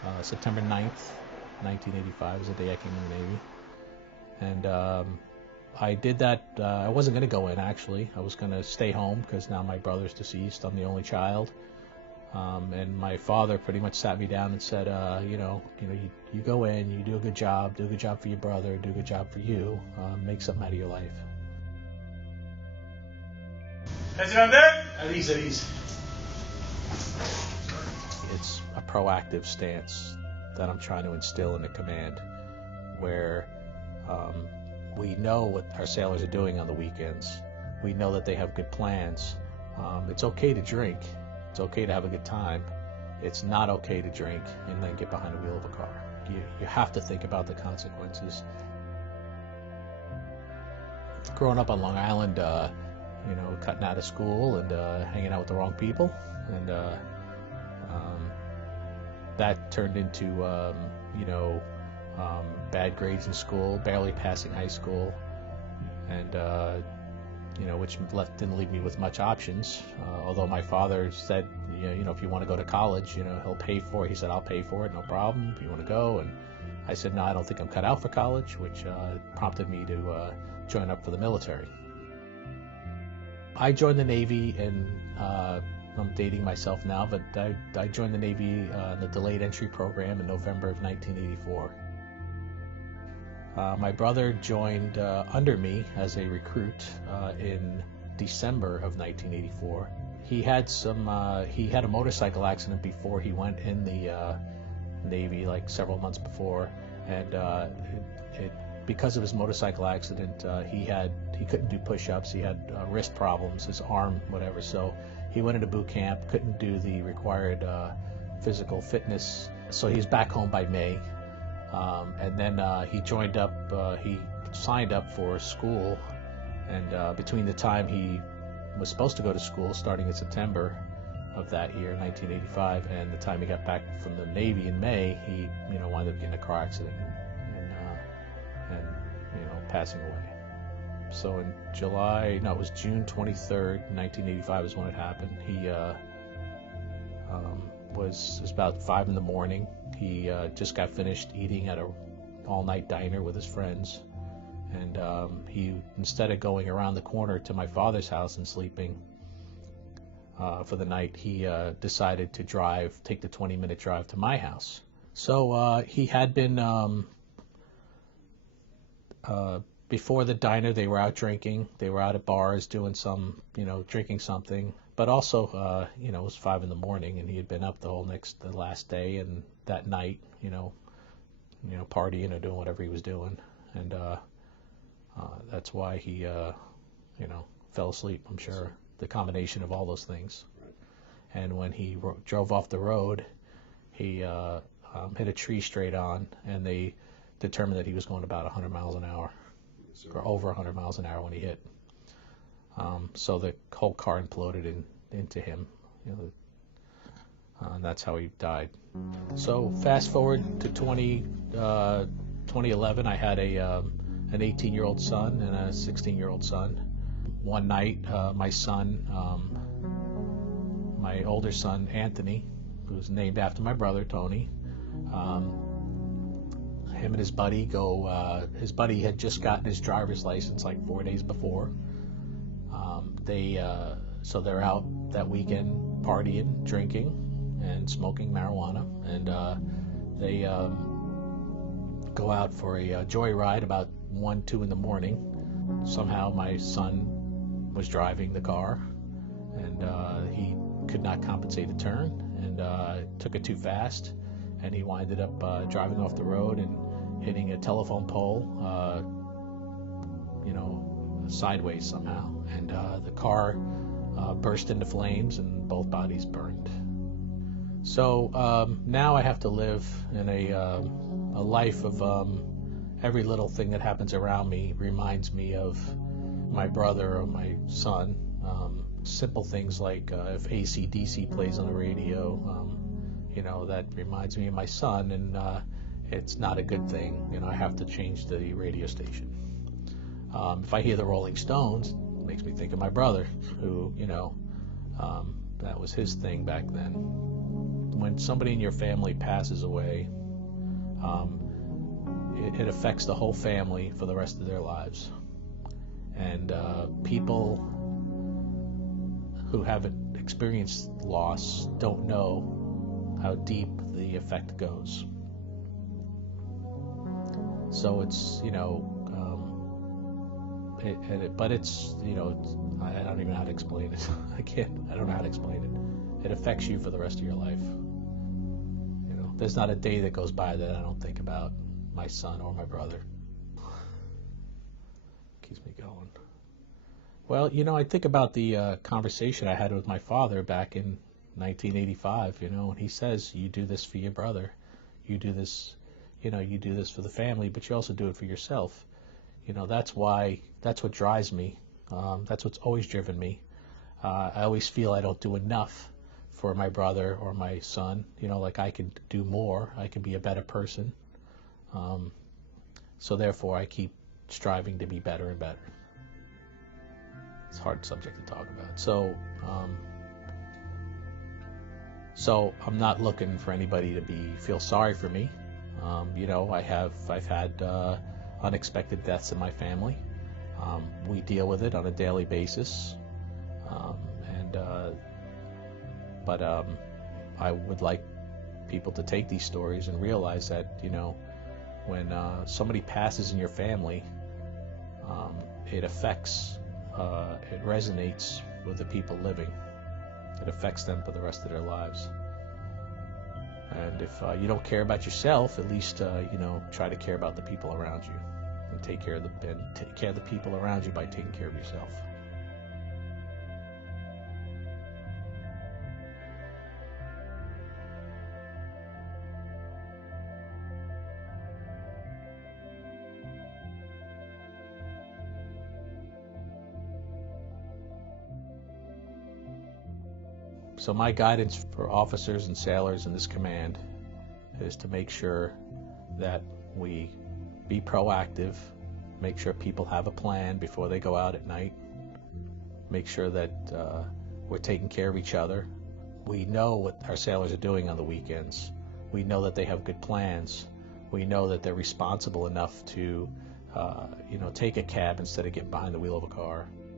September 9th, 1985 was the day I came in the Navy. And I did that. I wasn't going to go in, actually. I was going to stay home because now my brother's deceased. I'm the only child. And my father pretty much sat me down and said, you go in, you do a good job for your brother, do a good job for you, make something out of your life. Is it on there? At ease, at ease. It's a proactive stance that I'm trying to instill in the command, where we know what our sailors are doing on the weekends. We know that they have good plans. It's okay to drink. It's okay to have a good time. It's not okay to drink and then get behind the wheel of a car. You have to think about the consequences. Growing up on Long Island, cutting out of school and hanging out with the wrong people, and that turned into bad grades in school, barely passing high school, and which didn't leave me with much options. Although my father said, if you want to go to college, he'll pay for it. He said, I'll pay for it, no problem. If you want to go, and I said, no, I don't think I'm cut out for college, which prompted me to join up for the military. I joined the Navy, and I'm dating myself now, but I joined the Navy in the delayed entry program in November of 1984. My brother joined under me as a recruit in December of 1984. He had a motorcycle accident before he went in the Navy, like several months before, and because of his motorcycle accident, he couldn't do push-ups. He had wrist problems, his arm, whatever. So he went into boot camp, couldn't do the required physical fitness. So he's back home by May. And then he signed up for school, and between the time he was supposed to go to school, starting in September of that year, 1985, and the time he got back from the Navy in May, he wound up getting a car accident and passing away. So in it was June 23rd, 1985 is when it happened. He was about 5 in the morning. He just got finished eating at a all-night diner with his friends, and he, instead of going around the corner to my father's house and sleeping for the night, he decided to take the 20-minute drive to my house. So he had been, before the diner, they were out drinking. They were out at bars doing drinking something. But also, it was 5 in the morning, and he had been up the last day, and that night, partying or doing whatever he was doing, and that's why he, fell asleep. I'm sure the combination of all those things. And when he drove off the road, he hit a tree straight on, and they determined that he was going about 100 miles an hour, or over 100 miles an hour when he hit. So the whole car imploded into him, and that's how he died. So fast forward to 2011, I had an 18-year-old son and a 16-year-old son. One night, my son, my older son, Anthony, who's named after my brother, Tony, him and his buddy his buddy had just gotten his driver's license like 4 days before. So they're out that weekend partying, drinking, and smoking marijuana, and they go out for a joyride about 1, 2 in the morning. Somehow my son was driving the car, and he could not compensate a turn, and took it too fast, and he winded up driving off the road and hitting a telephone pole, sideways somehow, and the car burst into flames, and both bodies burned. So now I have to live in a life of every little thing that happens around me reminds me of my brother or my son. Simple things like if AC/DC plays on the radio, that reminds me of my son, and it's not a good thing. I have to change the radio station. If I hear the Rolling Stones, it makes me think of my brother, who, that was his thing back then. when somebody in your family passes away, it affects the whole family for the rest of their lives. And people who haven't experienced loss don't know how deep the effect goes. So it's, but it's, I don't even know how to explain it. I don't know how to explain it. It affects you for the rest of your life. There's not a day that goes by that I don't think about my son or my brother. Keeps me going. Well, I think about the conversation I had with my father back in 1985, and he says, you do this for your brother. You do this, you do this for the family, but you also do it for yourself. That's what drives me. That's what's always driven me. I always feel I don't do enough for my brother or my son. Like I can do more. I can be a better person. So therefore, I keep striving to be better and better. It's a hard subject to talk about. So I'm not looking for anybody to feel sorry for me. I've had unexpected deaths in my family. We deal with it on a daily basis. But I would like people to take these stories and realize that, when somebody passes in your family, it affects, it resonates with the people living. It affects them for the rest of their lives. And if you don't care about yourself, at least try to care about the people around you, and take care of the people around you by taking care of yourself. So my guidance for officers and sailors in this command is to make sure that we be proactive, make sure people have a plan before they go out at night, make sure that we're taking care of each other. We know what our sailors are doing on the weekends. We know that they have good plans. We know that they're responsible enough to take a cab instead of getting behind the wheel of a car.